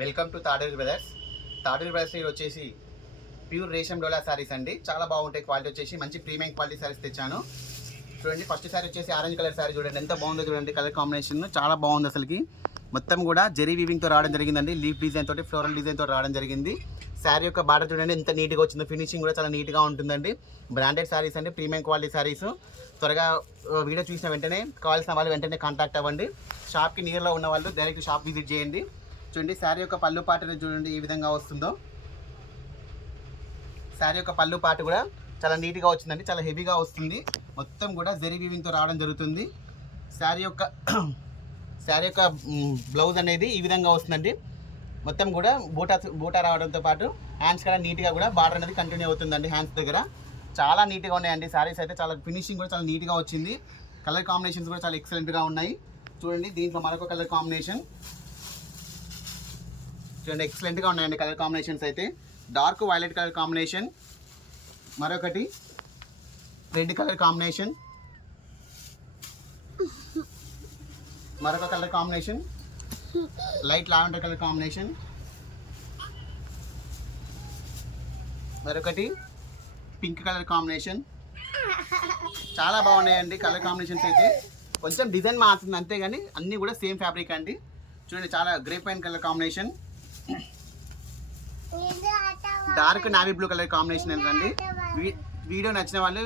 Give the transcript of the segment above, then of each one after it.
Welcome to Taduri brothers. Taduri brothers ఇది వచ్చేసి pure రేషం డోలా శారీస్ అండి. చాలా బాగుంటాయి. క్వాలిటీ వచ్చేసి మంచి ప్రీమియం క్వాలిటీ శారీస్ తెచ్చాను. చూడండి, ఫస్ట్ శారీ వచ్చేసి ఆరెంజ్ కలర్ శారీ. చూడండి ఎంత బాగుందో చూడండి. కలర్ కాంబినేషన్ చాలా బాగుంది. అసలుకి మొత్తం కూడా జెరీ వీవింగ్తో రావడం జరిగిందండి. లీఫ్ డిజైన్ తోటి, ఫ్లోరల్ డిజైన్ తోటి రావడం జరిగింది. శారీ యొక్క బార్డర్ చూడండి ఎంత నీట్గా వచ్చిందో. ఫినిషింగ్ కూడా చాలా నీట్గా ఉంటుందండి. బ్రాండెడ్ శారీస్ అండి, ప్రీమియం క్వాలిటీ శారీస్. త్వరగా వీడియో చూసిన వెంటనే కావాల్సిన వాళ్ళు వెంటనే కాంటాక్ట్ అవ్వండి. షాప్కి నియర్లో ఉన్న వాళ్ళు డైరెక్ట్ షాప్ విజిట్ చేయండి. చూడండి, శారీ యొక్క పళ్ళు పాటను చూడండి ఈ విధంగా వస్తుందో. శారీ యొక్క పళ్ళు పాట కూడా చాలా నీట్గా వచ్చిందండి. చాలా హెవీగా వస్తుంది. మొత్తం కూడా జెరీ వీవింగ్తో రావడం జరుగుతుంది. శారీ యొక్క బ్లౌజ్ అనేది ఈ విధంగా వస్తుందండి. మొత్తం కూడా బూటా రావడంతో పాటు హ్యాండ్స్ కూడా నీట్గా కూడా బార్డర్ అనేది కంటిన్యూ అవుతుందండి. హ్యాండ్స్ దగ్గర చాలా నీట్గా ఉన్నాయండి శారీస్ అయితే. చాలా ఫినిషింగ్ కూడా చాలా నీట్గా వచ్చింది. కలర్ కాంబినేషన్స్ కూడా చాలా ఎక్సలెంట్గా ఉన్నాయి. చూడండి, దీంట్లో మరొక కలర్ కాంబినేషన్ చూడండి, ఎక్సలెంట్గా ఉన్నాయండి కలర్ కాంబినేషన్స్ అయితే. డార్క్ వైలెట్ కలర్ కాంబినేషన్, మరొకటి రెడ్ కలర్ కాంబినేషన్, మరొక colour combination light lavender colour combination, మరొకటి పింక్ కలర్ కాంబినేషన్. చాలా బాగున్నాయండి కలర్ కాంబినేషన్స్ అయితే. కొంచెం డిజైన్ మారుతుంది అంతేగాని అన్నీ కూడా సేమ్ ఫ్యాబ్రిక్ అండి. చూడండి, చాలా grape wine colour combination, dark navy blue colour combination అండి. వీడియో నచ్చిన వాళ్ళు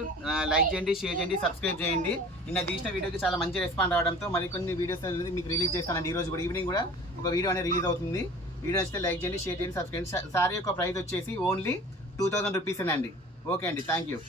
లైక్ చేయండి, షేర్ చేయండి, సబ్స్క్రైబ్ చేయండి. నిన్న తీసిన వీడియోకి చాలా మంచి రెస్పాన్స్ రావడంతో మరికొన్ని వీడియోస్ అనేది మీకు రిలీజ్ చేస్తానండి. ఈరోజు కూడా ఈవినింగ్ కూడా ఒక వీడియో అనేది రిలీజ్ అవుతుంది. వీడియో నచ్చితే లైక్ చేయండి, షేర్ చేయండి, సబ్స్క్రైబ్. శారీ యొక్క ప్రైస్ వచ్చేసి ఓన్లీ 2000 రూపీస్ అండి. ఓకే అండి, థ్యాంక్ యూ.